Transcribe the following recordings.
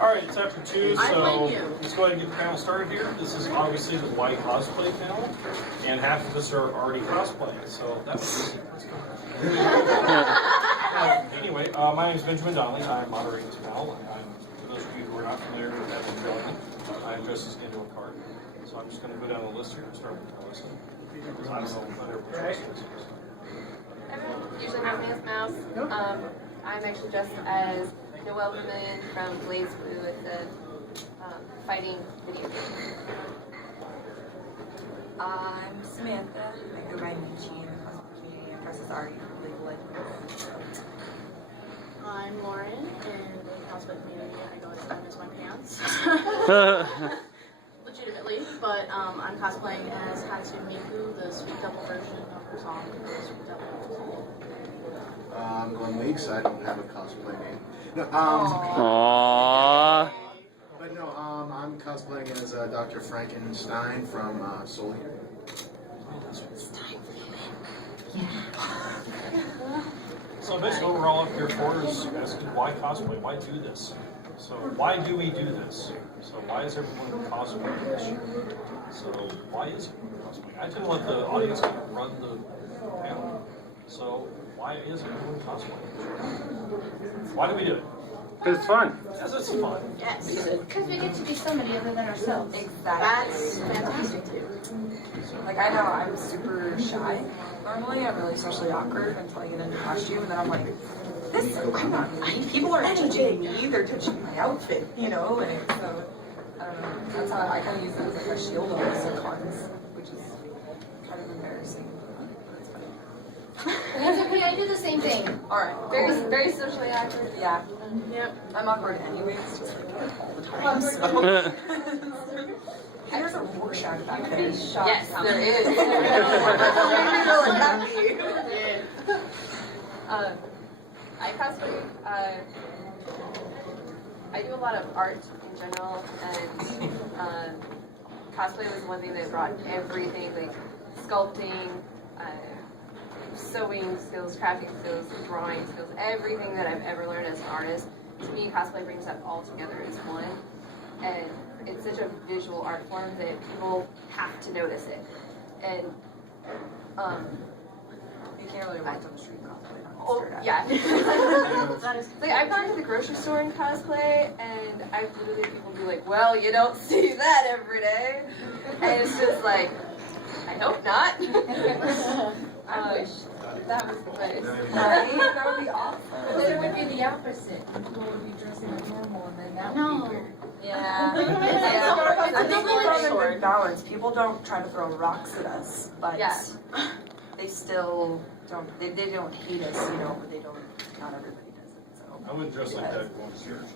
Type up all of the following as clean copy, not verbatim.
All right, it's after 2, so let's go ahead and get the panel started here. This is obviously the Y cosplay panel, and half of us are already cosplaying, so that's easy. Let's go. Anyway, my name is Benjamin Donnelly. I'm moderating this panel. For those of you who are not familiar with that intelligent, I'm dressed as into a card. So I'm just going to go down the list here and start with Marlesa. Because I don't know what everyone's dressed as. Everyone usually knows me as Mouse. I'm actually dressed as Noelle Vermillion from Blaze Blue. It's a fighting video game. I'm Samantha. I go by Mewchi in the cosplay community. I'm dressed as Ari from League of Legends. I'm Lauren, and in the cosplay community, I go as known as my pants. Legitimately, but I'm cosplaying as Hatsune Miku, the Sweet Double version of her song, Sweet Double. I'm going Leaks. I don't have a cosplay name. No, Aww. But no, I'm cosplaying as Dr. Frankenstein from Soul Eater. So basically what we're all up here for is asking why cosplay? Why do this? So why do we do this? So why is everyone cosplaying this year? So why is everyone cosplaying? I tend to let the audience kind of run the panel. So why is everyone cosplaying? Why do we do it? Because it's fun. Because it's fun. Yes. Because we get to be somebody other than ourselves. Exactly. That's fantastic too. Like, I know I'm super shy normally. I'm really socially awkward until I get into costume, and then I'm like, I'm not, people aren't touching me, they're touching my outfit, you know? And it's so, I don't know. That's how I kind of use it as like a shield almost in cons, which is kind of embarrassing, but it's funny. That's okay, I do the same thing. Alright, Very socially awkward. yeah. Yep. I'm awkward anyways, just like all the time. So. There's a Rorschach back there. Yes, there is. I cosplay. I do a lot of art in general, and cosplay was one thing that brought everything, like sculpting, sewing skills, crafting skills, drawing skills, everything that I've ever learned as an artist. To me, cosplay brings that all together as one, and it's such a visual art form that people have to notice it. And You can't really walk down the street cosplay. yeah. Like, I've gone to the grocery store in cosplay, and I've literally people be like, "Well, you don't see that every day," and it's just like, I hope not. I wish that was the case. Right? That would be awesome. But then it would be the opposite. People would be dressing like normal, and then that would be weird. Yeah. It's I think a we're on a little good balance. People don't try to throw rocks at us, but Yeah. they still don't. They don't hate us, you know. But they don't. Not everybody does it. So. I wouldn't dress like that going to church.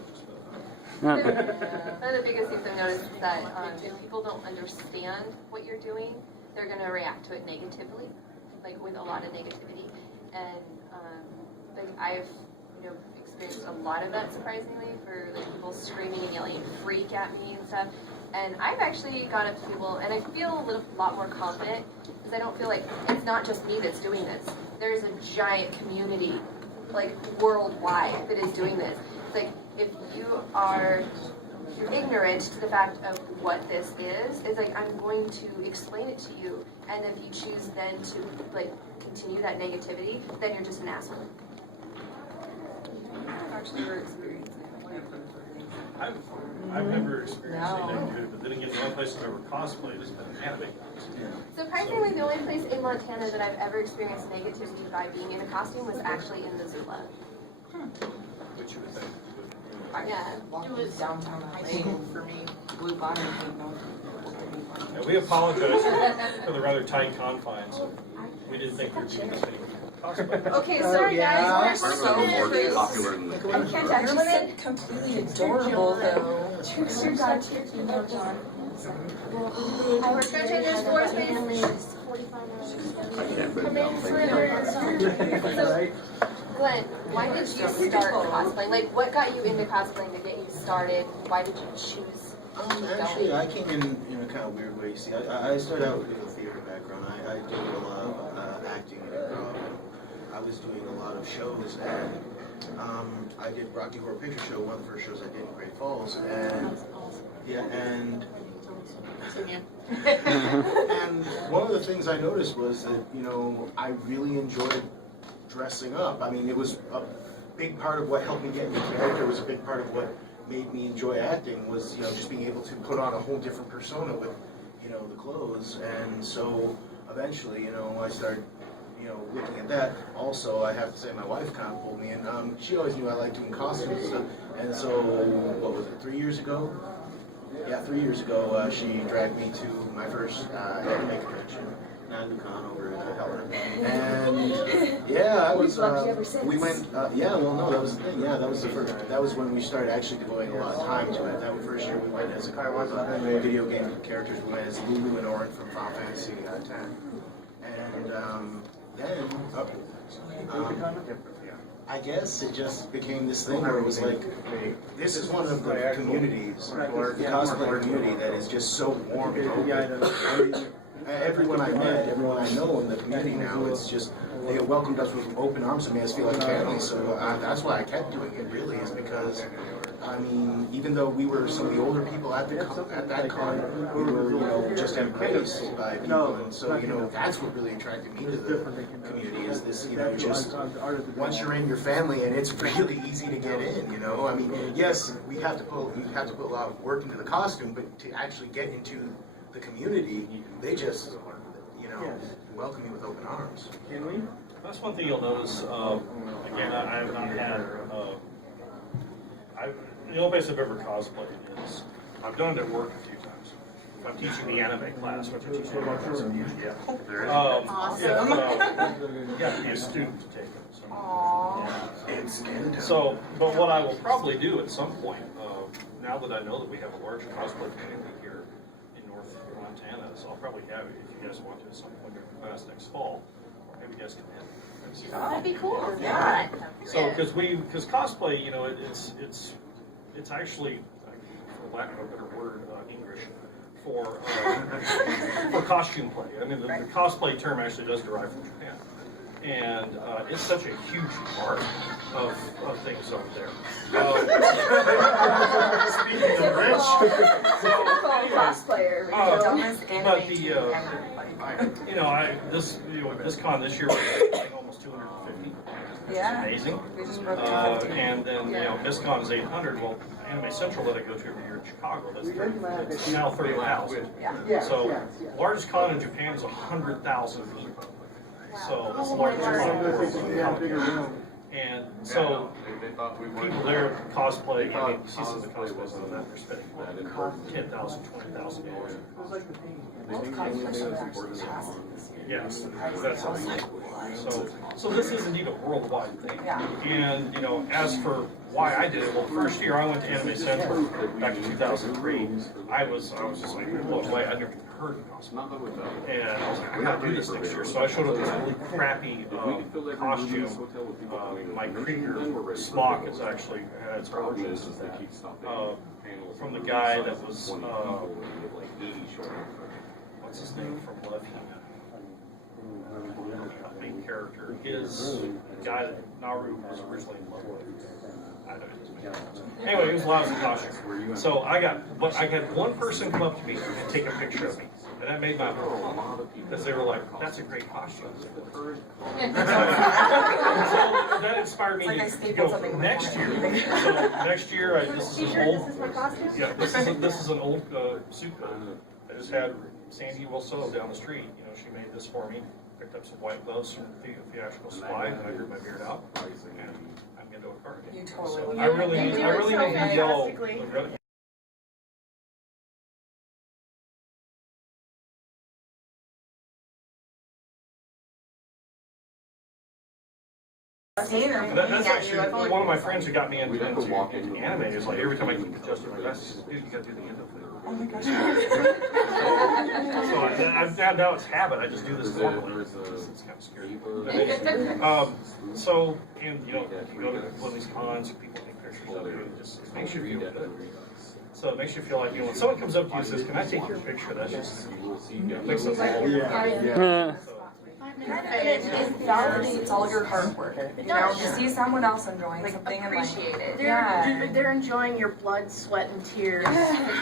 One of the biggest things I've noticed is that if people don't understand what you're doing, they're going to react to it negatively, like with a lot of negativity. And like I've experienced a lot of that, surprisingly, for like people screaming and yelling freak at me and stuff. And I've actually gone up to people, and I feel a lot more confident because I don't feel like it's not just me that's doing this. There's a giant community, like worldwide, that is doing this. It's like if you're ignorant to the fact of what this is, it's like I'm going to explain it to you, and if you choose then to like continue that negativity, then you're just an asshole. Actually, we're experiencing it. I've never experienced anything negative, but then again, the only place I've ever cosplayed has been anime. Surprisingly, the only place in Montana that I've ever experienced negativity by being in a costume was actually in Missoula. Which you would think. Yeah. Walking downtown LA for me. Blue Bonnet came down. Yeah, we apologize for the rather tight confines. We didn't think we were doing this many cosplay. Okay, sorry guys, we're so nervous. popular than I can't actually say completely adorable though. Trickster got turkey notes on. We're going to there's floor space. Come in further and So, Glen, why did you start cosplaying? Like, what got you into cosplaying to get you started? Why did you choose? Actually, I came in a kind of weird way. See, I started out with a theater background. I did a lot of acting and improv. I was doing a lot of shows, and I did Rocky Horror Picture Show, one of the first shows I did in Great Falls, and yeah, and and one of the things I noticed was that, you know, I really enjoyed dressing up. I mean, it was a big part of what helped me get into character, was a big part of what made me enjoy acting, was, you know, just being able to put on a whole different persona with, you know, the clothes. And so eventually, you know, I started, you know, looking at that. Also, I have to say my wife kind of pulled me in. She always knew I liked doing costumes and stuff. And so, what was it, 3 years ago? Yeah, 3 years ago, she dragged me to my first anime convention, NanduCon over in Helena. And yeah, I was, we went, yeah, well, no, that was the thing. Yeah, that was the first, that was when we started actually devoting a lot of time to it. That was the first year we went as a couple of video game characters. We went as Lulu and Orin from Final Fantasy X. And then, I guess it just became this thing where it was like, this is one of the communities, or the cosplay community, that is just so warm and open. Everyone I met, everyone I know in the community now, it's just, they welcomed us with open arms and made us feel like family. So that's why I kept doing it, really, is because, I mean, even though we were some of the older people at that con, we were, you know, just embraced by people. And so, you know, that's what really attracted me to the community, is this, you know, just once you're in your family, and it's really easy to get in, you know. I mean, yes, we have to put a lot of work into the costume, but to actually get into the community, they just, you know, welcome you with open arms. Can we? That's one thing you'll notice. Again, I have not had. The only place I've ever cosplayed is I've done it at work a few times. If I'm teaching the anime class, which I teach anime class in UGF. Awesome. Yeah, be a student to take it. So, but what I will probably do at some point, now that I know that we have a large cosplay community here in North Montana, so I'll probably have it if you guys want to at some point during class next fall, or maybe you guys can in. That'd be cool. Yeah. So, because cosplay, you know, it's actually, for lack of a better word, English, for costume play. I mean, the cosplay term actually does derive from Japan. And it's such a huge part of things over there. Speaking of Rich, cosplayer, but this con this year was like almost 250. Yeah. Amazing. We just broke 250. And then, you know, MissCon is 800. Well, Anime Central that I go to every year in Chicago, it's now 30,000. Yeah. So, largest con in Japan is 100,000 people. So, it's the largest con in the world. And so, people there cosplay, I mean, you see some of the cosplays on that, they're spending $10,000, $20,000. Yes, that's something. So this is indeed a worldwide thing. And, you know, as for why I did it, well, the first year I went to Anime Central back in 2003, I was just like blown away. I'd never even heard of cosplay. And I was like, I gotta do this next year. So I showed up with this really crappy costume. My Krieger smock is actually has its origins as that. From the guy that was, what's his name from Love Hina? Main character. His guy that Naru was originally in love with. I don't know. Anyway, he was lousy costume. So I had one person come up to me and take a picture of me. And that made my whole, because they were like, that's a great costume. So that inspired me to go next year. So next year, this is an old, yeah, this is an old suit coat. I just had Sandy Wilso down the street. You know, she made this for me. Picked up some white gloves from theatrical supply, and I grew my beard out. And I'm into a cardigan. You totally So would. I really need yellow. That's actually one of my friends who got me into anime. Is like every time I keep adjusting my vest, he says, "Dude, you got to do the end of it." Oh my gosh! So now it's habit. I just do this normally. It's kind of scary. So, and you know, you go to one of these cons, people take pictures of you. It just makes you feel good. So it makes you feel like, you know, when someone comes up to you and says, "Can I take your picture?" That's just makes them all. It validates all your hard work. You know, to see someone else enjoying something and Appreciate it. They're enjoying your blood, sweat, and tears.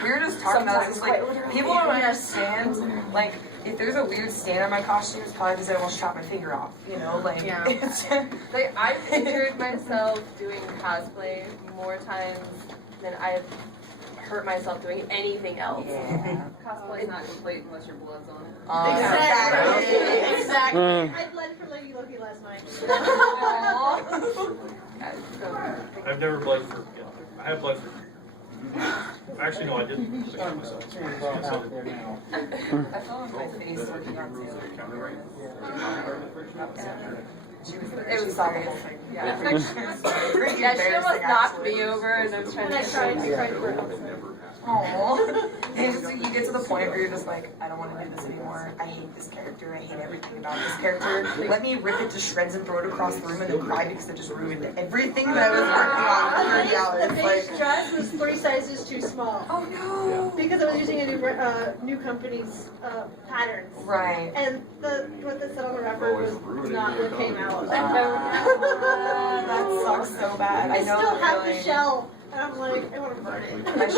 We were just talking about this, like, people don't understand, like, if there's a weird stain on my costume, it's probably because I almost chopped my finger off, you know, like, it's... Like, I've injured myself doing cosplay more times than I've hurt myself doing anything else. Yeah. Cosplay is not complete unless your blood's on it. Exactly. I bled for Lady Loki last night. I've never bled for, I have bled for, actually, no, I didn't. I got myself. I fell on my face working on Sailor It was saw the whole serious. thing. Yeah. Pretty Yeah, she almost embarrassing, knocked actually. me over, and I was trying to. I cried for help. Aww. And just, you get to the point where you're just like, I don't want to do this anymore. I hate this character. I hate everything about this character. Let me rip it to shreds and throw it across the room and then cry because it just ruined everything that I was working on for 30 The hours. beige dress was 3 sizes too small. Oh no. Because I was using a new company's patterns. Right. And what they said on the wrapper was not what came out. That sucks so bad. I I know still the have the feeling. shell, and I'm like, I want to burn it. My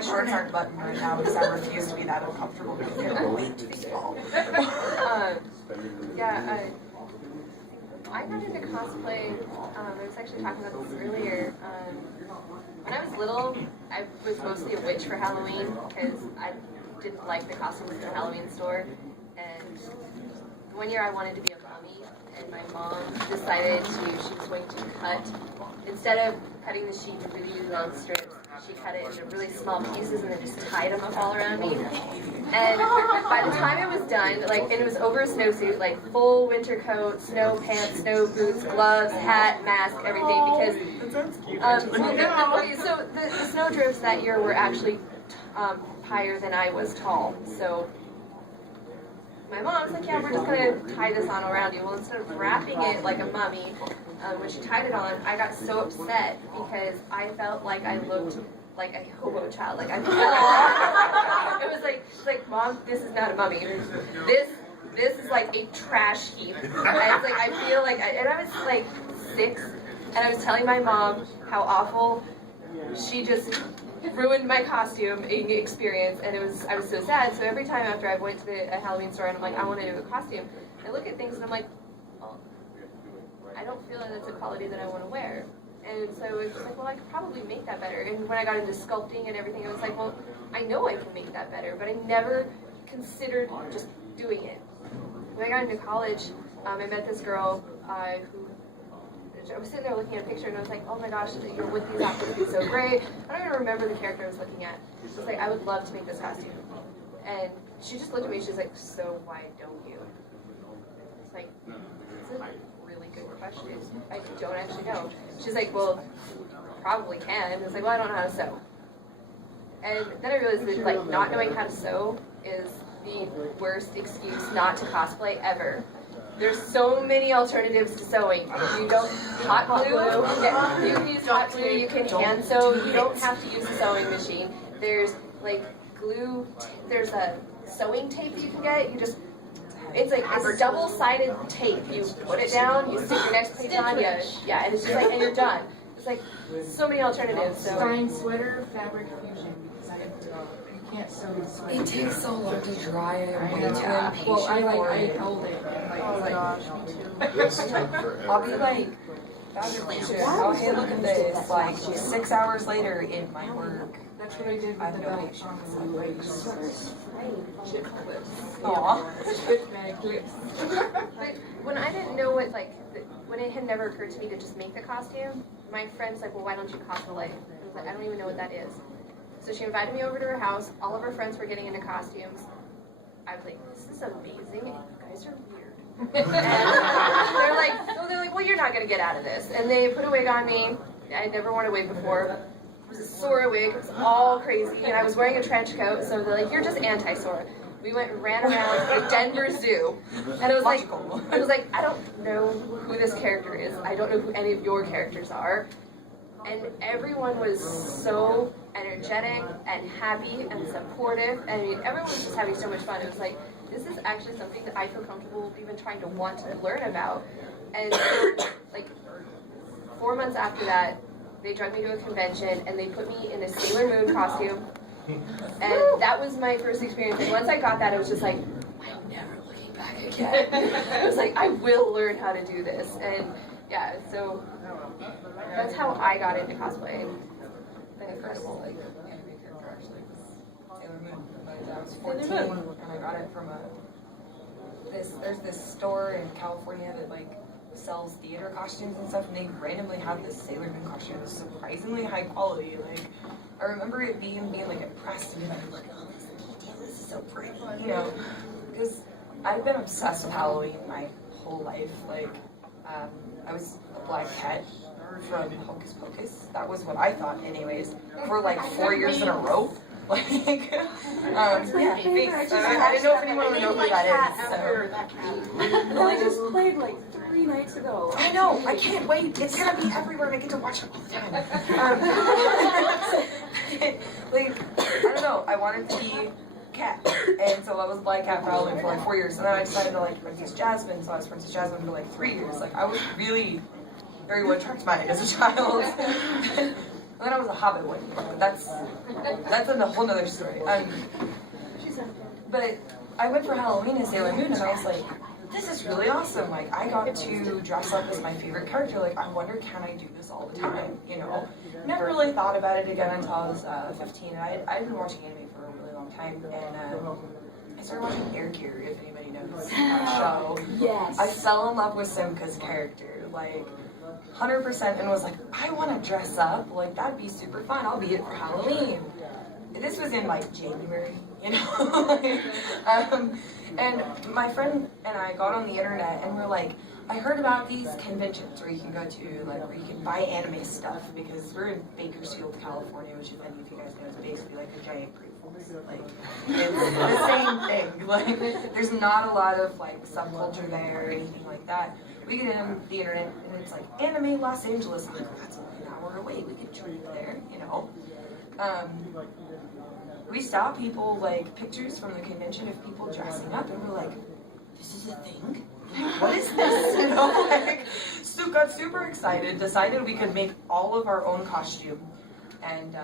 shorts aren't buttoned right now because I refuse to be that uncomfortable because they're way too small. I got into cosplay. I was actually talking about this earlier. When I was little, I was mostly a witch for Halloween because I didn't like the costumes in the Halloween store. And one year I wanted to be a mummy, and my mom decided she was going to cut, instead of cutting the sheet in really long strips, she cut it into really small pieces and then just tied them up all around me. And by the time it was done, like, and it was over a snowsuit, like full winter coat, snow pants, snow boots, gloves, hat, mask, everything, because so the snow drifts that year were actually higher than I was tall. So my mom's like, yeah, we're just gonna tie this on around you. Well, instead of wrapping it like a mummy, when she tied it on, I got so upset because I felt like I looked like a hobo child. Like I it was like, Mom, this is not a mummy. This is like a trash heap. And it's like I feel like, and I was like 6, and I was telling my mom how awful she just ruined my costume experience, and I was so sad. So every time after I went to a Halloween store and I'm like, I want to do a costume, I look at things and I'm like, oh, I don't feel that it's a quality that I want to wear. And so it was like, well, I could probably make that better. And when I got into sculpting and everything, I was like, well, I know I can make that better, but I never considered just doing it. When I got into college, I met this girl who, I was sitting there looking at a picture and I was like, oh my gosh, you're with these outfits would be so great. I don't even remember the character I was looking at. I was like, I would love to make this costume. And she just looked at me, she's like, so why don't you? It's like, it's a really good question. I don't actually know. She's like, well, probably can. I was like, well, I don't know how to sew. And then I realized that, like, not knowing how to sew is the worst excuse not to cosplay ever. There's so many alternatives to sewing. You don't hot glue. You can use hot glue. You can hand sew. You don't have to use a sewing machine. There's like glue. There's a sewing tape that you can get. You just, it's like it's double-sided tape. You put it down. You stick your next page on. Yeah, and it's just like, and you're done. It's like so many alternatives. So. Stein sweater, fabric fusion, because you can't sew the sweater. It takes so long to dry it. I'm way too impatient Well, I for I it. held it. And like, Oh it's like, gosh, me too. This took forever. I'll be like, fabric fusion. Oh, hey, look at this. Like 6 hours later, it might work. that's what I did I with have the no belt patience. on the blue Aw. Switch bag clips. But when I didn't know what, like, when it had never occurred to me to just make the costume, my friend's like, well, why don't you cosplay? I was like, I don't even know what that is. So she invited me over to her house. All of her friends were getting into costumes. I was like, this is amazing. You guys are weird. And they're like, well, you're not going to get out of this. And they put a wig on me. I had never worn a wig before. It was a Sora wig. It was all crazy. And I was wearing a trench coat. So they're like, you're just anti-Sora. We went and ran around the Denver Zoo. And I was like, I don't know who this character is. I don't know who any of your characters are. And everyone was so energetic and happy and supportive. And I mean, everyone was just having so much fun. It was like, this is actually something that I feel comfortable even trying to want to learn about. And so, like 4 months after that, they drug me to a convention and they put me in a Sailor Moon costume. And that was my first experience. And once I got that, I was just like, I'm never looking back again. I was like, I will learn how to do this. And yeah, so that's how I got into cosplay. Incredible. Like anime character actually was Sailor Moon. But I was 14 and I got it from there's this store in California that like sells theater costumes and stuff, and they randomly had this Sailor Moon costume that was surprisingly high quality. Like I remember it being like impressed and like, look at all this detail, this is so pretty, you know, because I've been obsessed with Halloween my whole life. Like I was a black cat from Hocus Pocus. That was what I thought anyways, for like 4 years in a row. Like, yeah, thanks. I didn't know if anyone would know who that is. So. No, I just played like 3 nights ago. I know, I can't wait. It's gonna be everywhere and I get to watch it all the time. Like, I don't know, I wanted to be Cat. And so I was a black cat for Halloween for like 4 years. And then I decided to like Princess Jasmine, so I was Princess Jasmine for like 3 years. Like, I was really very one-track-minded as a child. And then I was a Hobbit one year, but that's a whole nother story. But I went for Halloween as Sailor Moon, and I was like, this is really awesome. Like, I got to dress up as my favorite character. Like, I wonder, can I do this all the time? You know? Never really thought about it again until I was 15. And I'd been watching anime for a really long time, and I started watching IGRE, if anybody knows that show. Yes. I fell in love with Simka's character. Like, 100%, and was like, I want to dress up, like that'd be super fun, I'll be it for Halloween. This was in like January, you know. And my friend and I got on the internet and we're like, I heard about these conventions where you can go to, like where you can buy anime stuff, because we're in Bakersfield, California, which if any of you guys know is basically like a giant Greek falls. Like it's the same thing. Like there's not a lot of like subculture there or anything like that. We get on the internet and it's like anime Los Angeles. I'm like, that's only an hour away. We could join there, you know. We saw people like pictures from the convention of people dressing up, and we're like, this is a thing? What is this? You know, like, so got super excited. Decided we could make all of our own costume, and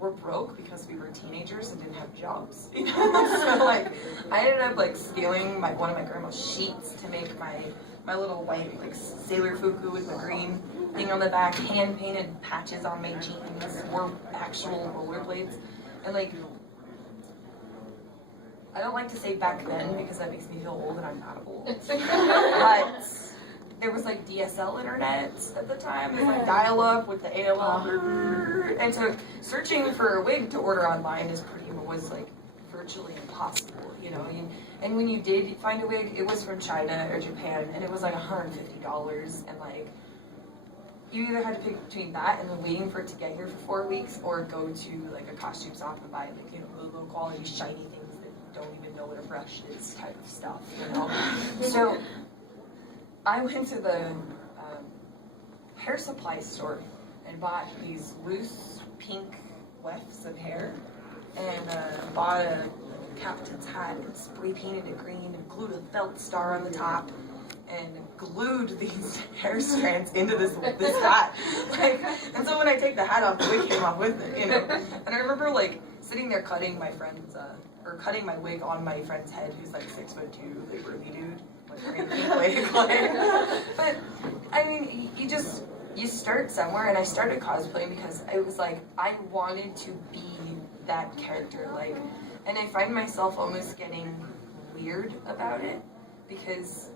we're broke because we were teenagers and didn't have jobs. You know, so like I ended up like stealing one of my grandma's sheets to make my little white like Sailor Fuku with the green thing on the back, hand painted patches on my jeans, wore actual rollerblades, and like I don't like to say back then because that makes me feel old and I'm not old. But there was like DSL internet at the time, and like dial up with the AOL, and so searching for a wig to order online was like virtually impossible, you know. And when you did find a wig, it was from China or Japan, and it was like $150, and like you either had to pick between that and then waiting for it to get here for 4 weeks, or go to like a costume shop and buy like, you know, the low quality shiny things that don't even know what a brush is type of stuff, you know. So I went to the hair supply store and bought these loose pink wefts of hair, and bought a captain's hat and spray painted it green and glued a felt star on the top and glued these hair strands into this hat. Like, and so when I take the hat off, the wig came off with it, you know. And I remember like sitting there cutting my friend's cutting my wig on my friend's head, who's like 6'2", like burly dude, like wearing pink wig. Like, but I mean, you start somewhere, and I started cosplaying because it was like I wanted to be that character, like, and I find myself almost getting weird about it, because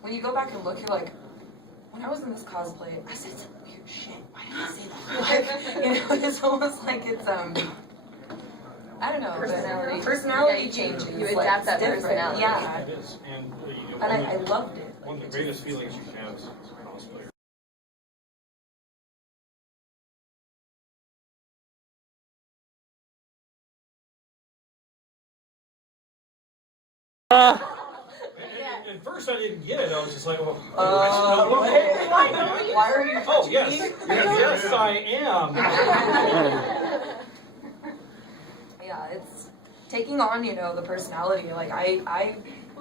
when you go back and look, you're like, when I was in this cosplay, I said some weird shit. Why did I say that? Like, you know, it's almost like it's I don't know. Personality changes. You adapt that personality. Yeah. It is, and I loved it. One of the greatest feelings you can have as a cosplayer. At first I didn't get it. I was just like, oh, why are you oh touching yes, me? yes I am. Yeah, taking on, you know, the personality. Like I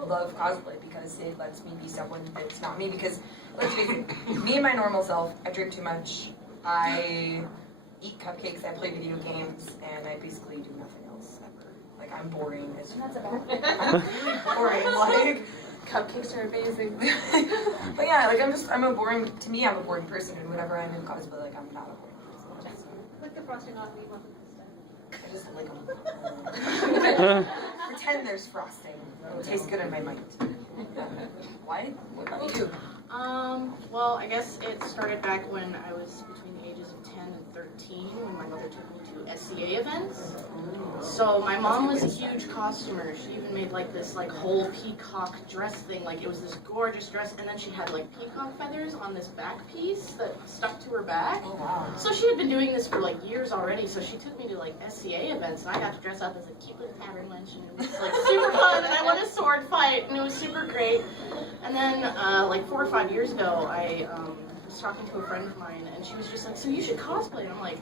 love cosplay because it lets me be someone that's not me. Because let's face it, me and my normal self, I drink too much, I eat cupcakes, I play video games, and I basically do nothing else ever. Like I'm boring. It's That's about it. I'm really boring. Like Cupcakes are amazing. but yeah, like I'm a boring person, and whenever I'm in cosplay, like I'm not a boring person. Put the frosting on, we want this I just like them. Pretend there's frosting. It'll taste good in my mind. Why? What about you? Well, I guess it started back when I was between the ages of 10 and 13 when my mother took me to SCA events. So my mom was a huge costumer. She even made like this like whole peacock dress thing. Like it was this gorgeous dress, and then she had like peacock feathers on this back piece that stuck to her back. Oh wow. So she had been doing this for like years already. So she took me to like SCA events, and I got to dress up as a cute little pattern wench, and it was like super fun. And I won a sword fight, and it was super great. And then like 4 or 5 years ago, I was talking to a friend of mine, and she was just like, "So you should cosplay." And I'm like,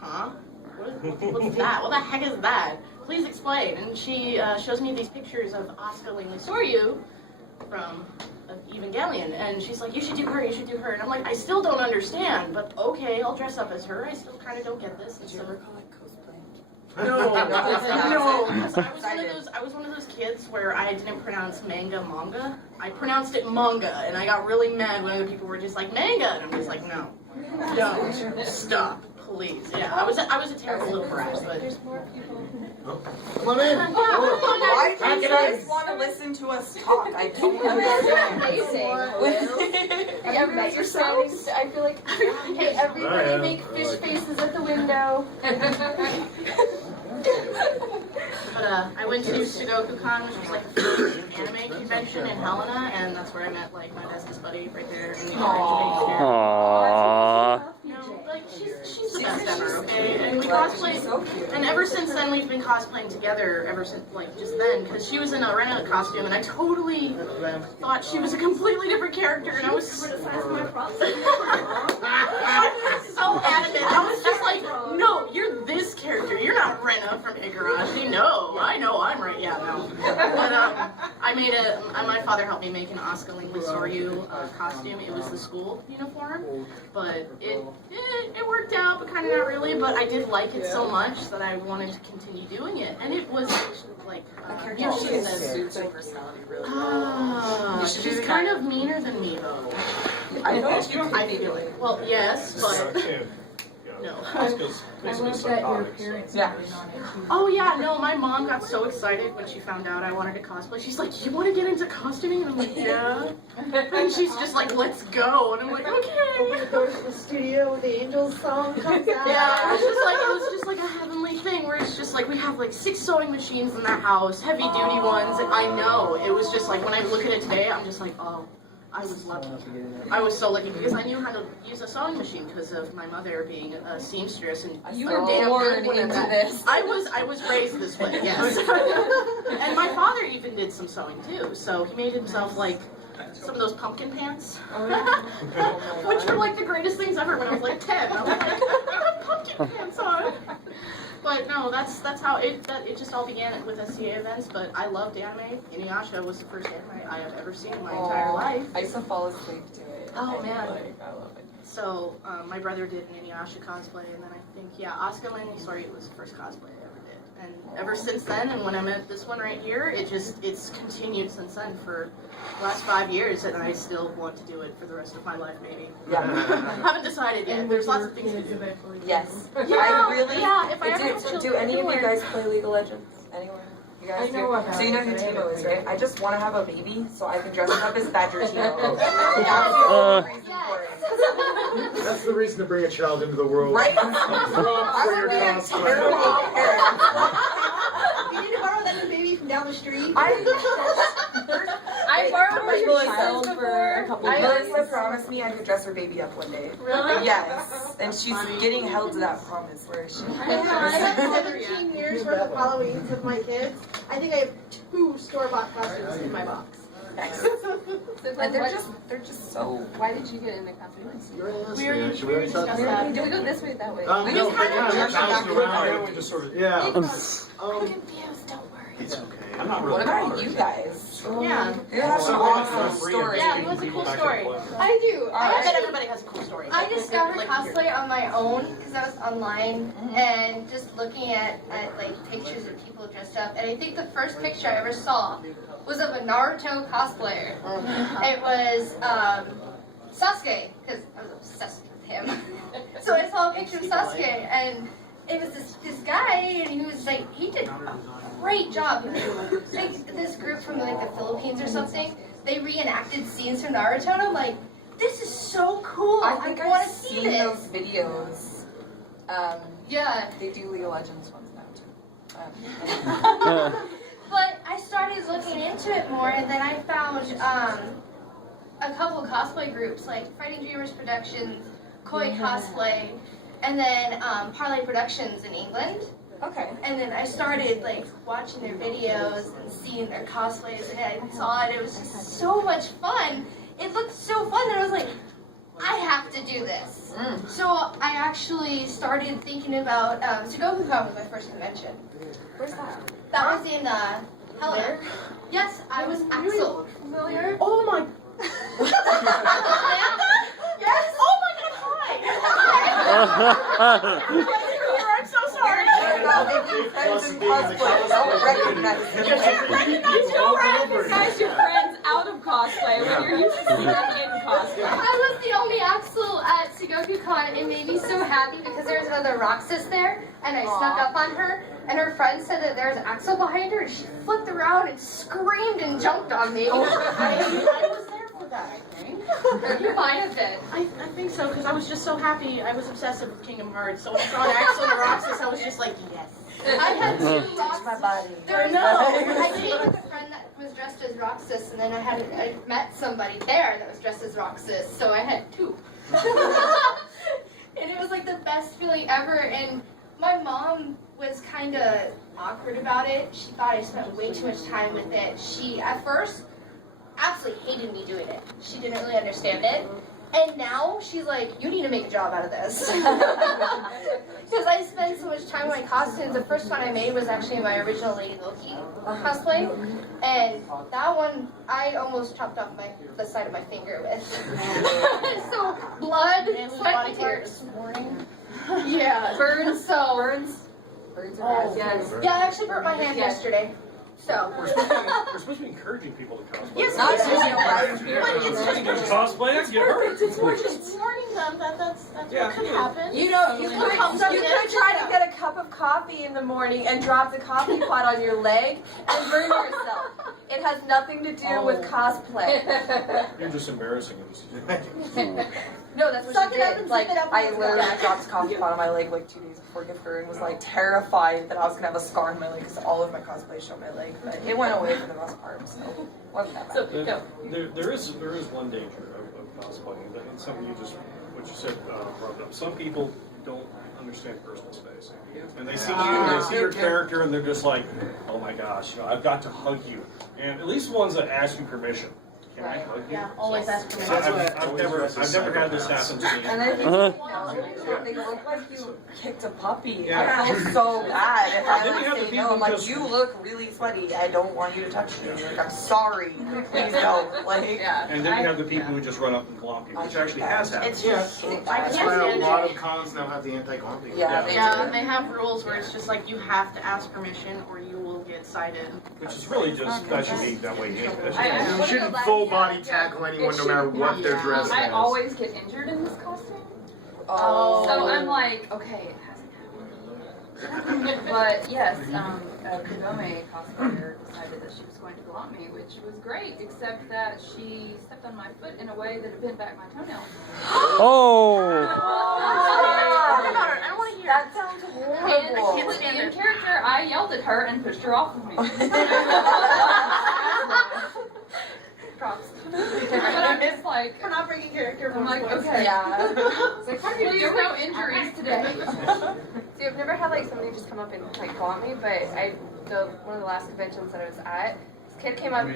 "Huh? What's that? What the heck is that? Please explain." And she shows me these pictures of Asuka Langley Soryu from Evangelion, and she's like, "You should do her, you should do her." And I'm like, "I still don't understand, but okay, I'll dress up as her. I still kind of don't get this." And Did you so, ever call it cosplay? no, No. I was one of those kids where I didn't pronounce manga. I pronounced it manga, and I got really mad when other people were just like manga, and I'm just like, no, don't stop, please. Yeah, I was a terrible little brat, but There's more people. Come on in. Why do you guys want to listen to us talk? I don't understand. Amazing. Everybody's responding. I feel like, hey, everybody make fish faces at the window. But I went to SudokuCon, which was like the first anime convention in Helena, and that's where I met like my bestest buddy right there in the Aww. You know, like she's the best ever, okay? And we cosplayed, So cute. and ever since then we've been cosplaying together. Ever since like just then, because she was in a Rena costume, and I totally thought she was a completely different character, and I was so adamant. I was just like, no, you're this character. You're not Rena from Igarashi. No, I know I'm right. Yeah, no. But I made my father helped me make an Asuka Langley Soryu costume. It was the school uniform, but it worked out, but kind of not really. But I did like it so much that I wanted to continue doing it, and it was like She is super personality, really. She's kind of meaner than me though. I know you I feel it. Well, yes, but no. Asuka's I basically love that your psychotic. parents Yeah. have been on it too. Oh yeah, no, my mom got so excited when she found out I wanted to cosplay. She's like, "You want to get into costuming?" And I'm like, "Yeah." And she's just like, "Let's go." And I'm like, "Okay." Go to the studio, the Angels song comes out. Yeah, it was just like a heavenly thing where it's just like we have like 6 sewing machines in the house, heavy duty ones. And I know it was just like when I look at it today, I'm just like, oh, I was lucky. I was so lucky because I knew how to use a sewing machine because of my mother being a seamstress, and You so were damn born good one at into that. this. I was raised this way, yes. And my father even did some sewing too, so he made himself like some of those pumpkin pants, which were like the greatest things ever when I was like 10. I was like, I have pumpkin pants on. But no, that's how it just all began with SCA events. But I loved anime. Inuyasha was the first anime I have ever seen in my entire life. I used to fall asleep to it. Oh, man. I love it. So my brother did an Inuyasha cosplay, and then I think Asuka Langley Soryu was the first cosplay I ever did. And ever since then, and when I met this one right here, it's continued since then for the last 5 years, and I still want to do it for the rest of my life, maybe. Yeah. Haven't decided yet. And There's with lots your of things to kids do. eventually. Yes. Yeah, I really. yeah, if I ever have do children, any of you sure. guys play League of Legends? Anyone? You guys I know do? about So you know it, who but I Timo haven't is, played right? it. I just want to have a baby so I can dress up as Badger Timo. That's the only reason for it. That's the reason to bring a child into the world. Right? For your would be a cosplay. terrible parent. You need to borrow that new baby from down the street. I borrowed my your child child for a couple of I- Melissa promised me I could dress her baby up one day. Really? Yes. And she's getting held to that promise where she I have 17 years worth of Halloweens with my kids. I think I have 2 store-bought costumes in my box. So But they're what- just so. Why did you get into cosplay? You already asked We me, already should we already talk discussed about that. it? Do we go this way, that way? We No, just but kinda yeah, jumped bounced back around. Everyone just sort of. Yeah. I'm Um, confused, don't worry. it's okay. I'm not really. What about bothered. you guys? Yeah. You have some awesome stories. Yeah, it was a cool story. I do. I bet everybody has a cool story. I discovered Like to hear. cosplay on my own because I was online and just looking at like pictures of people dressed up. And I think the first picture I ever saw was of a Naruto cosplayer. It was Sasuke because I was obsessed with him. So I saw a picture of Sasuke and it was this guy and he was like he did a great job. Like this group from like the Philippines or something, they reenacted scenes from Naruto and I'm like, this is so cool. I think want I've to see seen this. those videos. Yeah. They do League of Legends ones now too. But I started looking into it more, and then I found a couple of cosplay groups like Fighting Dreamers Productions, Koi Cosplay, and then Parlay Productions in England. Okay. And then I started like watching their videos and seeing their cosplays, and I saw it. It was just so much fun. It looked so fun that I was like, I have to do this. So I actually started thinking about SugokuCon was my first convention. Where's that? That was in Helena. Yes, I was Axel. Familiar? Oh my. Yes. Oh my god, hi. I'm so sorry. They've been friends in cosplay. Don't recognize them. Don't recognize your friends out of cosplay when you're used to seeing them in cosplay. I was the only Axel at SugokuCon. It made me so happy because there was another Roxas there, and I snuck up on her, and her friend said that there was Axel behind her, and she flipped around and screamed and jumped on me. I was there for that, I think. You might have been. I think so, because I was just so happy. I was obsessive with Kingdom Hearts. So when I saw Axel and Roxas, I was just like, yes. I had two My Roxas. body. There was No. I came with a friend that was dressed as Roxas, and then I met somebody there that was dressed as Roxas, so I had two. And it was like the best feeling ever, and my mom was kind of awkward about it. She thought I spent way too much time with it. She, at first, absolutely hated me doing it. She didn't really understand it. And now she's like, you need to make a job out of this. Because I spend so much time on my costumes. The first one I made was actually my original Lady Loki cosplay. And that one, I almost chopped off the side of my finger with. So blood, And his sweat, body and part tears. this morning. Yeah, burns. So Burns and Oh, yes. yeah, I actually burnt my hand yesterday. So We're supposed to be encouraging people to cosplay. Yes, Not yes, just yes. your But it's just There's cosplay, I get hurt. We're just warning them that that's Yeah, what could yeah. happen. You know, you It comes could up try to get a cup of coffee in the morning and drop the coffee pot on your leg and burn yourself. It has nothing to do with cosplay. You're just embarrassing. No, that's what Suck she it up did. and Like, spit it up I and literally spit it dropped a coffee pot on my leg like 2 days before GFGR and was like terrified that I was gonna have a scar on my leg because all of my cosplay showed my leg. But it went away for the most part, so it wasn't that bad. There is one danger of cosplaying. And something you just, what you said, brought up. Some people don't understand personal space. And they see you, they see your character, and they're just like, oh my gosh, I've got to hug you. And at least the ones that ask you permission. Can I hug you? Yeah, always ask So permission. I've never had this happen to me. And I think they look like you kicked a puppy. Yeah. I feel so bad if I Then you have like the say people no. I'm like, just- you look really sweaty. I don't want you to touch me. Like, I'm sorry. Please don't. Like, And then you have the people who just run up and glomp you, which actually has happened. It's Yeah. just, I That's can't why a stand lot it. of cons now have the anti-comping. yeah, they Yeah, do. they have rules where it's just like you have to ask permission or you will get cited. Which is really just, that should be that way anyway. That should be- You shouldn't full body tackle anyone no matter what they're dressed I as. always get injured in this costume. Oh. So I'm like, okay, it hasn't happened. But yes, a Kudome cosplayer decided that she was going to glomp me, which was great, except that she stepped on my foot in a way that it bent back my toenail. Talk about her. I don't want to hear. That sounds And horrible. in character, I yelled at her and pushed her off of me. Props. But I'm just like, we're not breaking character. I'm like, okay. Yeah. It's like, please, no injuries today. See, I've never had like somebody just come up and like glomp me, but one of the last conventions that I was at, this kid came up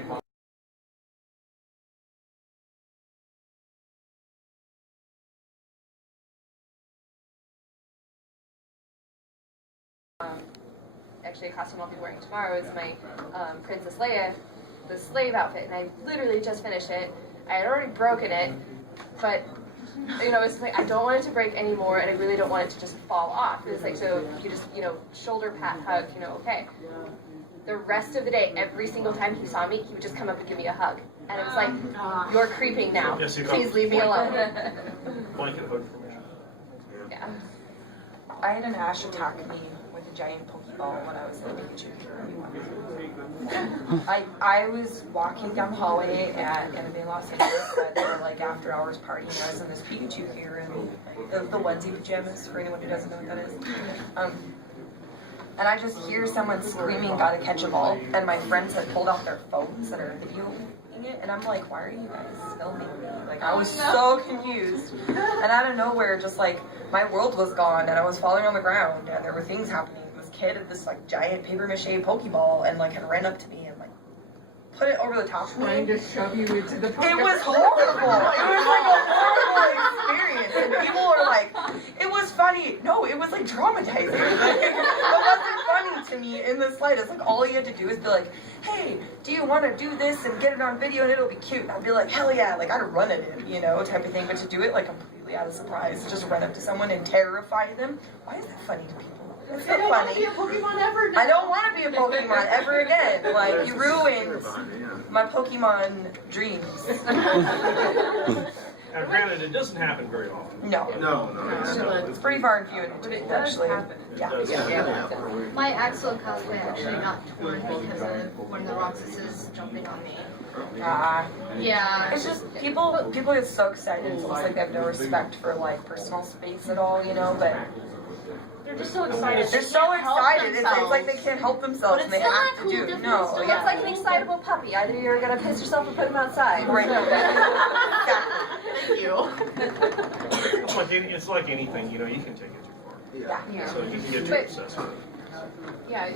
Actually, a costume I'll be wearing tomorrow is my Princess Leia, the slave outfit, and I literally just finished it. I had already broken it, but you know, it's like I don't want it to break anymore, and I really don't want it to just fall off. It's like, so you just, you know, shoulder pat, hug, you know, okay. The rest of the day, every single time he saw me, he would just come up and give me a hug. And it was like, you're creeping now. Yes, you Please leave me alone. Blanket hood for me. Yeah. I had an Ash attack me with a giant Pokeball when I was in Mewchi. I was walking down the hallway at Anime Los Angeles at their like after hours party, and I was in this Pikachu here and the onesie pajamas for anyone who doesn't know what that is. And I just hear someone screaming, "Gotta catch a ball!" And my friends had pulled out their phones that are videoing it, and I'm like, "Why are you guys filming me?" Like I was so confused, and out of nowhere, just like my world was gone, and I was falling on the ground, and there were things happening. This kid had this like giant paper mache Pokeball, and like had ran up to me and like put it over the top of me. Trying to shove you into the It was horrible. It was like a horrible experience, and people were like, "It was funny." No, it was like traumatizing. Like, it wasn't funny to me in the slightest. Like all you had to do is be like, "Hey, do you want to do this and get it on video and it'll be cute?" And I'd be like, "Hell yeah!" Like I'd run at it, you know, type of thing. But to do it like completely out of surprise, just run up to someone and terrify them. Why is that funny to people? It's I not don't want to funny. be a Pokemon ever. I don't want to be a Pokemon ever again. Like, you ruined my Pokemon dreams. Now, granted, it doesn't happen very often. No. It's pretty far and few in between, actually. Yeah. It does. My Axel cosplay actually got torn because of one of the Roxases jumping on me. Yeah. It's just, people get so excited. It's almost like they have no respect for, like, personal space at all, you know, but They're just so excited. they're so excited. It's like they can't help themselves and they have to do it. No. It's like an excitable puppy. Either you're gonna piss yourself or put him outside. Right. Thank you. It's like anything, you know, you can take it too far. Yeah. So you can get too obsessed with it. Yeah.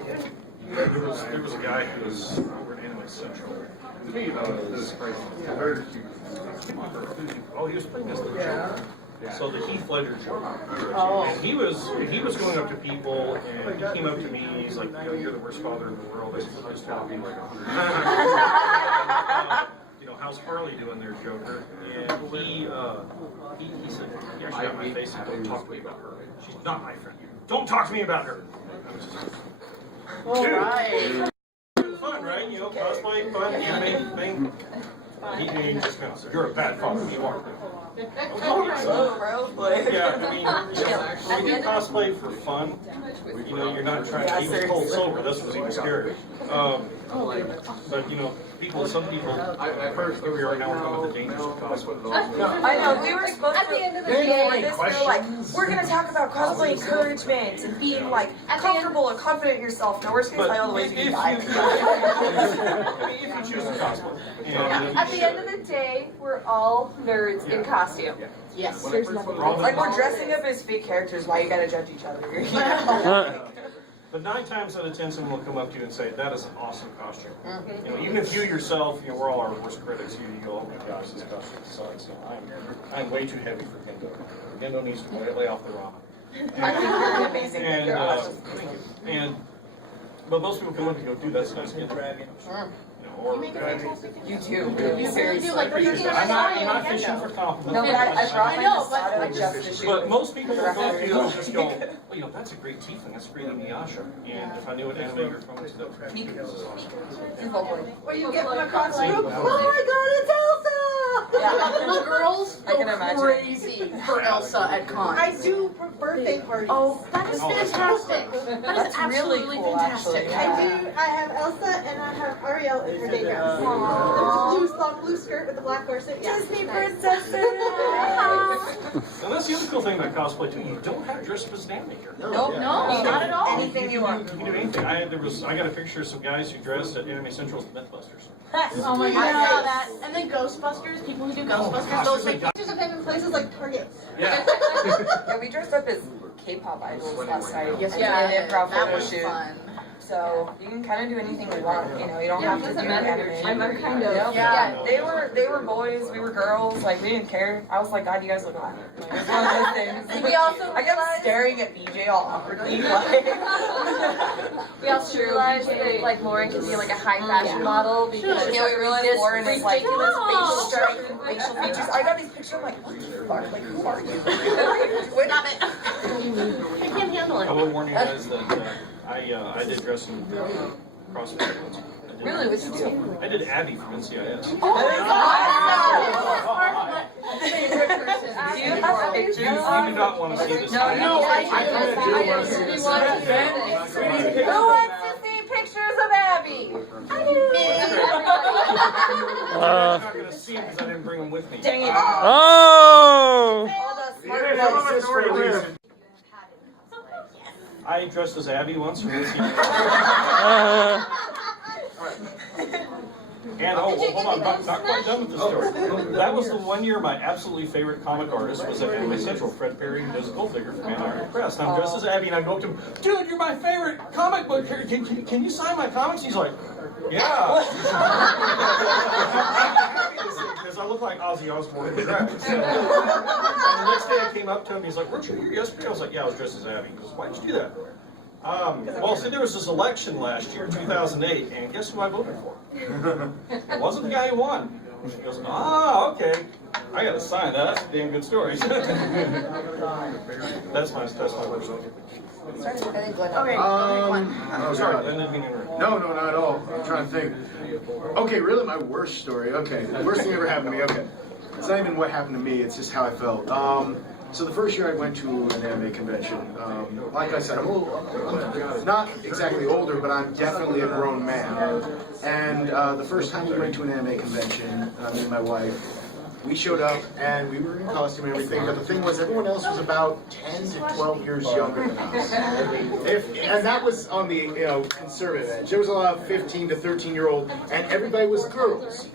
There was a guy who was over at Anime Central. Oh, he was playing as the Joker. So the Heath Ledger Joker. Oh. And he was going up to people, and he came up to me. He's like, "You know, you're the worst father in the world." I said, "I was talking like 100." You know, how's Harley doing there, Joker? And he said, he actually got my face and don't talk to me about her. She's not my friend. Don't talk to me about her. I was just like, Alright. fun, right? You know, cosplay, fun, anime thing. He just kind of said, "You're a bad father. You are." Hello, bro. Like, Yeah, I mean, you know, when you do cosplay for fun, you know, you're not trying to. He was cold sober. This was even scarier. But you know, some people. Here we are now. We're talking about the dangers of cosplay. I know, we were supposed At to. the end of the They day, were like, we're gonna talk about cosplay encouragement and being like comfortable and confident in yourself. No, we're just gonna tell you all the ways you can die. If you choose to cosplay. At the end of the day, we're all nerds in costume. Yes. There's nothing. Like we're dressing up as fake characters. Why you gotta judge each other? You know? But 9 times out of 10, someone will come up to you and say, "That is an awesome costume." You know, even if you yourself, you know, we're all our worst critics. You go, "Oh my gosh, this costume sucks." You know, I'm way too heavy for Kendo. Kendo needs to lay off the ramen. I think you're an amazing And but most people come up and go, "Dude, that's nice." You know, or You make a fantastic You do. You really do, like, I'm not fishing for compliments. No, but I brought my know, but Masato I just just- to shoot. But most people will go up to you and just go, "Well, you know, that's a great tiefling. That's great Inuyasha." And if I knew what anime you're from, it's that. Where you get from across the room. Oh my God, it's Elsa! Yeah. Little girls I can go imagine. crazy for Elsa at cons. I do birthday parties. Oh, That is Oh, that's fantastic. That is That's really absolutely cool, fantastic. actually. I have Elsa and I have Ariel in her day dress. There's a long blue skirt with a black corset. Yeah. Disney princesses. And that's the other cool thing about cosplay too. You don't have to dress up as an anime character. Nope. No, not at all. Anything you want. You can do anything. I got a picture of some guys who dressed at Anime Central's Mythbusters. Oh my God, I saw that. And then Ghostbusters, people who do Ghostbusters, gosh, those there's like a Pictures of him in places like Target. Yeah. Yeah, we dressed up as K-pop idols last night. Yes, and yeah, we did an improv that photo was shoot. fun. So you can kind of do anything you want. You know, you don't have to do anime. I'm kind of. Nope. Yeah. They were boys, we were girls. Like we didn't care. I was like, God, you guys look alike. Like, it's one of those things. We also I kept staring at BJ all awkwardly. Like, We also realized that like Lauren could be like a high fashion model because we realized this Lauren is like ridiculous facial features. I got these pictures. I'm like, what the fuck? Like, who are you? Stop it. I can't handle I it. will warn you guys that I did dressing cosplay once. Really? What's you do? I did Abby from NCIS. Oh Do you have pictures? You do not want to see this. No, I just Who wants to see pictures of Abby? I'm not going to see them because I didn't bring them with me. Dang it. Oh! I dressed as Abby once from NCIS. And hold on, not quite done with the story. That was the one year my absolutely favorite comic artist was at Anime Central, Fred Perry, who does Gold Digger from Anime Press. And I'm dressed as Abby, and I go up to him, dude, you're my favorite comic book character. Can you sign my comics? He's like, yeah. Because I look like Ozzy Osbourne in drag. And the next day I came up to him, he's like, weren't you here yesterday? I was like, yeah, I was dressed as Abby. He goes, why'd you do that? Well, so there was this election last year, 2008, and guess who I voted for? It wasn't the guy who won. He goes, okay. I got to sign that. That's a damn good story. That's my version. Okay. Sorry, I didn't mean to interrupt. No, not at all. I'm trying to think. Okay, really my worst story. Okay, the worst thing ever happened to me. Okay. It's not even what happened to me, it's just how I felt. So the first year I went to an anime convention, like I said, I'm not exactly older, but I'm definitely a grown man. And the first time we went to an anime convention, me and my wife, we showed up and we were in costume and everything, but the thing was everyone else was about 10 to 12 years younger than us. And that was on the conservative edge. There was a lot of 15 to 13-year-old, and everybody was girls.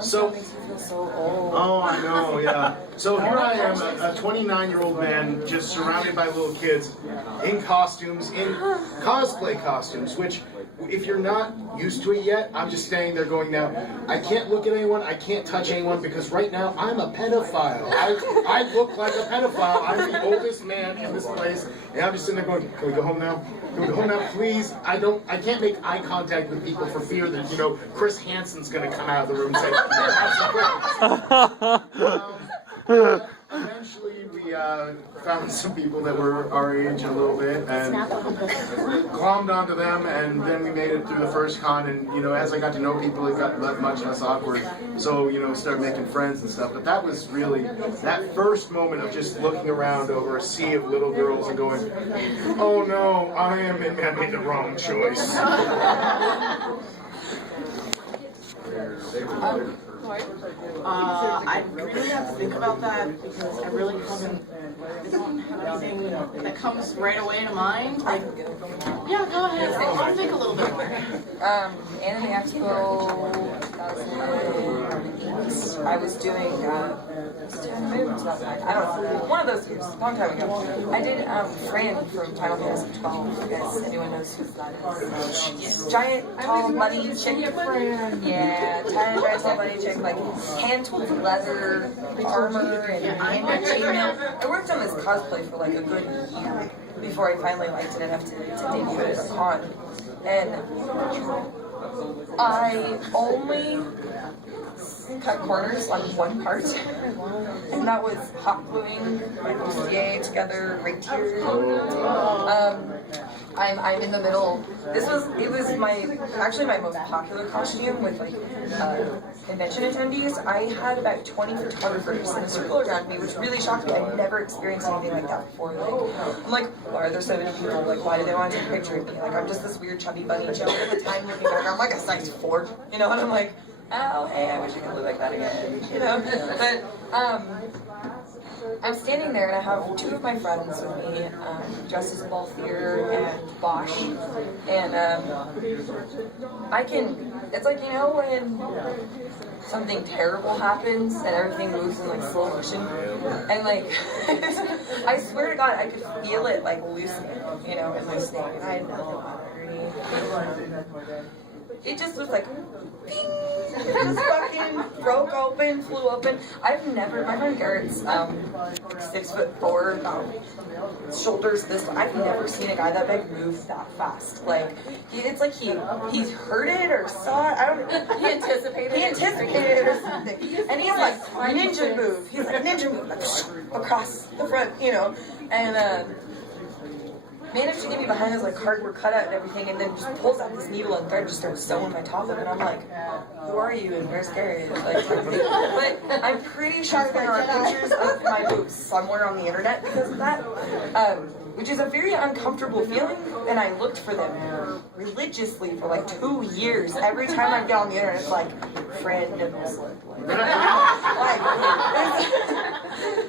So makes me feel so old. Oh, I know, yeah. So here I am, a 29-year-old man, just surrounded by little kids in costumes, in cosplay costumes, which, if you're not used to it yet, I'm just standing there going, now, I can't look at anyone, I can't touch anyone, because right now I'm a pedophile. I look like a pedophile. I'm the oldest man in this place, and I'm just sitting there going, can we go home now? Can we go home now, please? I can't make eye contact with people for fear that, Chris Hansen's gonna come out of the room and say, eventually we found some people that were our age a little bit and glommed onto them, and then we made it through the first con, and as I got to know people, it got much less awkward, so started making friends and stuff. But that was really that first moment of just looking around over a sea of little girls and going, oh no, I made the wrong choice. I really have to think about that because I really don't have anything that comes right away to mind. Like, yeah, go ahead. I'll think a little bit more. Anime Expo 2008. I was doing, I don't know, one of those years, a long time ago. I did Fran from Final Fantasy 12, I guess anyone knows who that is. Giant, tall, bunny chick. Yeah, giant, tall, bunny chick, like hand-tooled leather, armor, and chainmail. I worked on this cosplay for like a good year before I finally liked it enough to debut it at a con. And I only cut corners on one part, and that was hot gluing my bustier together right here. I'm in the middle. It was actually my most popular costume with like convention attendees. I had about 20 photographers in a circle around me, which really shocked me. I'd never experienced anything like that before. I'm like, why are there so many people? Like, why do they want to take a picture of me? Like, I'm just this weird chubby bunny child at the time looking back. I'm like a size 4, and I'm like, oh, hey, I wish I could look like that again, But I'm standing there and I have two of my friends with me, dressed as Balthier and Bosch, and it's like, when something terrible happens and everything moves in like slow motion, and like, I swear to God, I could feel it like loosening, and loosening, and I had nothing on underneath. it just was like, bing, it just fucking broke open, flew open. I've never, my friend Garrett's 6'4", about shoulders this. I've never seen a guy that big move that fast. Like, it's like he's heard it or saw it. I don't. He anticipated it or something. And he's like ninja move. He's like ninja move, like across the front, you know, and managed to get me behind his like cardboard cutout and everything, and then just pulls out this needle and thread and just starts sewing my top up, and I'm like, who are you and where's Gary? Like, but I'm pretty sure there are pictures of my boobs somewhere on the internet because of that, which is a very uncomfortable feeling, and I looked for them religiously for like 2 years. Every time I get on the internet, it's like, friend and slip.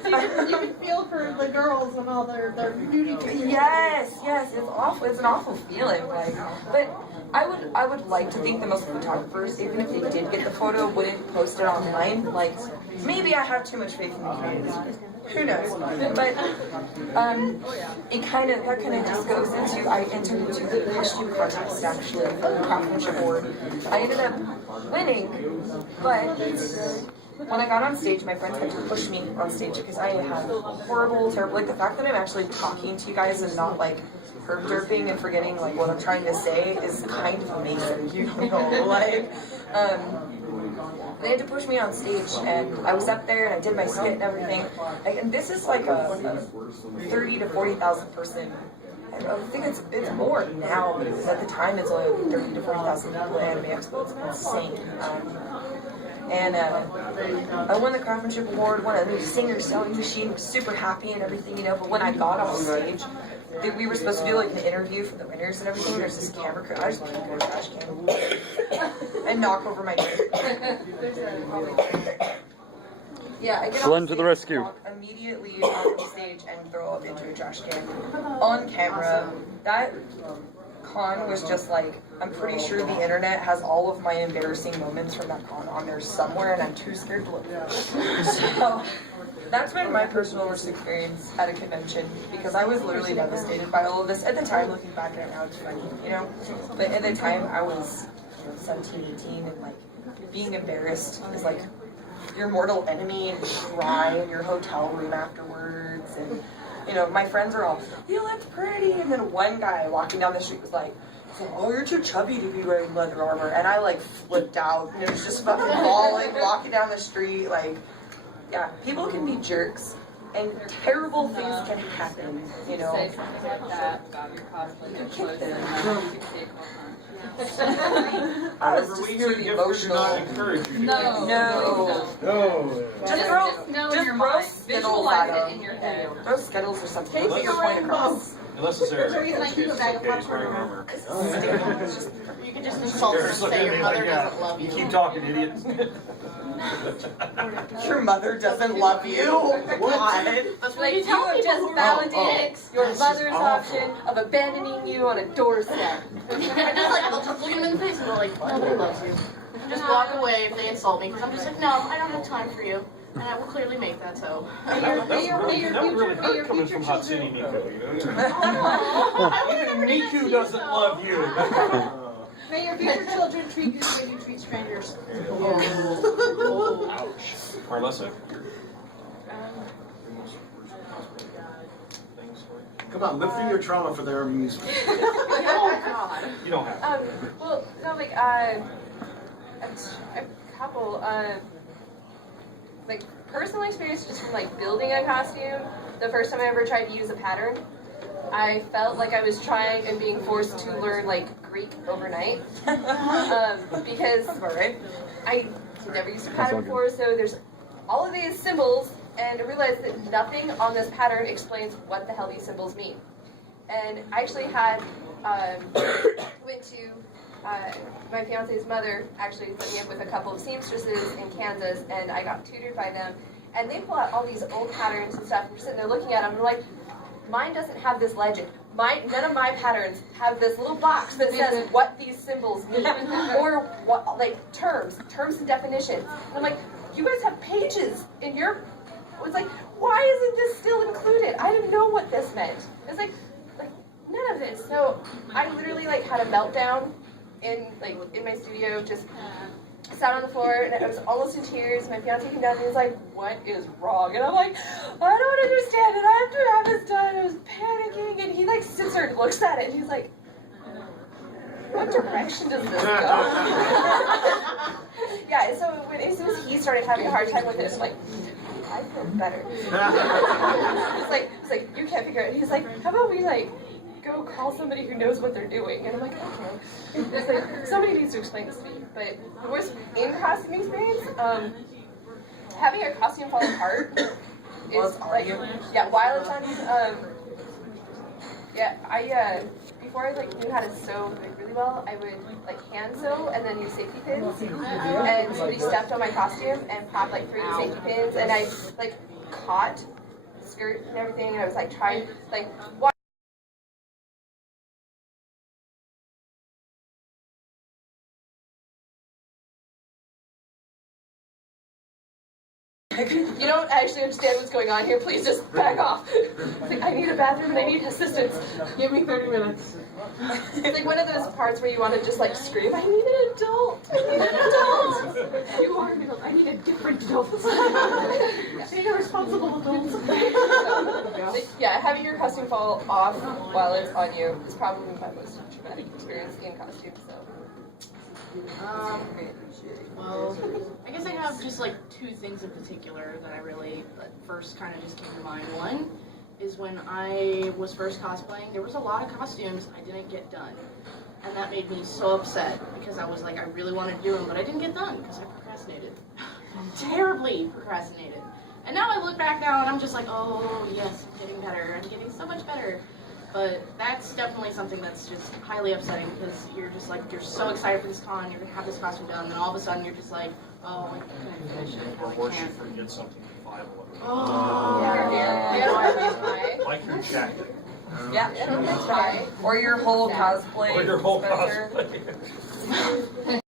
You can feel for the girls and all their beauty. Yes, it's awful. It's an awful feeling. Like, but I would like to think that most photographers, even if they did get the photo, wouldn't post it online. Like, maybe I have too much faith in the community. Who knows? But that kind of just goes into, I entered into the costume contest actually for the craftsmanship award. I ended up winning, but when I got on stage, my friends had to push me on stage because I had horrible, terrible, like the fact that I'm actually talking to you guys and not like herb derping and forgetting like what I'm trying to say is kind of amazing, you know, like, they had to push me on stage, and I was up there, and I did my skit and everything. And this is like a 30 to 40,000 person. I think it's more now, but at the time it's only 30 to 40,000 people at Anime Expo. It's insane. And I won the craftsmanship award, won a new singer sewing machine, was super happy and everything, you know. But when I got off stage, we were supposed to do like an interview for the winners and everything. There's this camera crew. I just peek in a trash can and knock over my drink. Yeah, I get Glen off to the stage, rescue. walk immediately off the stage and throw up into a trash can on camera. That con was just like, I'm pretty sure the internet has all of my embarrassing moments from that con on there somewhere, and I'm too scared to look. So that's been my personal worst experience at a convention, because I was literally devastated by all of this. At the time, looking back at it now, it's funny, you know? But at the time, I was 17, 18, and like, being embarrassed is like your mortal enemy, and you cry in your hotel room afterwards, and you know, my friends are all, you looked pretty, and then one guy walking down the street was like, oh, you're too chubby to be wearing leather armor, and I like flipped out, and it was just fucking bawling, walking down the street, like, yeah, people can be jerks, and terrible things can happen, you know. Say something like that about your cosplay. You kick them. I was just we hear too the gift word do not emotional. encourage you. No. Just know in your throw mind. Skittles Visualize at it them. in your head. Throw Skittles or something. Take Get your your point rainbow. across. Unless it's There's a reason I keep a bag of popcorn wearing around. armor. You could just insult her and say your mother doesn't love you. Keep talking, idiot. Your mother doesn't love you. What? That's what Like, you you tell have people just who are validated your This is mother's awful. option of abandoning you on a doorstep. I just like, I'll just look at them in the face and go like, nobody loves you. Just walk away if they insult me, because I'm just like, no, I don't have time for you. And I will clearly make that so. May your future Hot City children Nico, you know? I would never Niku doesn't love you. May your future children treat you the way you treat strangers. Marlesa, Come on, live through your trauma for their amusement. Oh God. you don't have to. Well, no, like a couple, like personal experience just from like building a costume. The first time I ever tried to use a pattern, I felt like I was trying and being forced to learn like Greek overnight, because Alright. I never used a pattern before, so there's all of these symbols, and I realized that nothing on this pattern explains what the hell these symbols mean. And I actually had, went to, my fiance's mother actually set me up with a couple of seamstresses in Kansas, and I got tutored by them. And they pull out all these old patterns and stuff, and we're sitting there looking at them, and we're like, mine doesn't have this legend. None of my patterns have this little box that says what these symbols mean, or what, like terms and definitions. And I'm like, you guys have pages in your. It's like, why isn't this still included? I didn't know what this meant. It's like none of this. So I literally like had a meltdown in my studio, just sat on the floor, and I was almost in tears. My fiance came down and he was like, "What is wrong?" And I'm like, "I don't understand it. I have to have this done." I was panicking, and he like sits there and looks at it, and he's like, "What direction does this go?" Yeah, so as soon as he started having a hard time with it, I'm like, I feel better. It's like, you can't figure it out. He's like, "How about we like go call somebody who knows what they're doing?" And I'm like, okay. It's like, somebody needs to explain this to me. But the worst in-costume experience, having your costume fall apart is like, yeah, while it's on you, yeah, before I like knew how to sew like really well, I would like hand sew and then use safety pins. And somebody stepped on my costume and popped like 3 safety pins, and I like caught the skirt and everything, and I was like trying like. You don't actually understand what's going on here. Please just back off. It's like, I need a bathroom and I need assistance. Give me 30 minutes. It's like one of those parts where you want to just like scream, "I need an adult. I need an adult." You are an adult. I need a different adult. I need a responsible adult. Yeah, having your costume fall off while it's on you is probably my most traumatic experience in costume. So. Well, I guess I have just like 2 things in particular that I really first kind of just came to mind. One is when I was first cosplaying, there was a lot of costumes I didn't get done. And that made me so upset because I was like, I really wanted to do them, but I didn't get done because I procrastinated. Terribly procrastinated. And now I look back now and I'm just like, oh yes, I'm getting better. I'm getting so much better. But that's definitely something that's just highly upsetting because you're just like, you're so excited for this con, you're going to have this costume done, and then all of a sudden you're just like, oh, I can't finish it. Or I worse, you can't. forget something vital. Oh, Like your jacket. Yeah, or your whole cosplay. Or your whole Spencer. cosplay.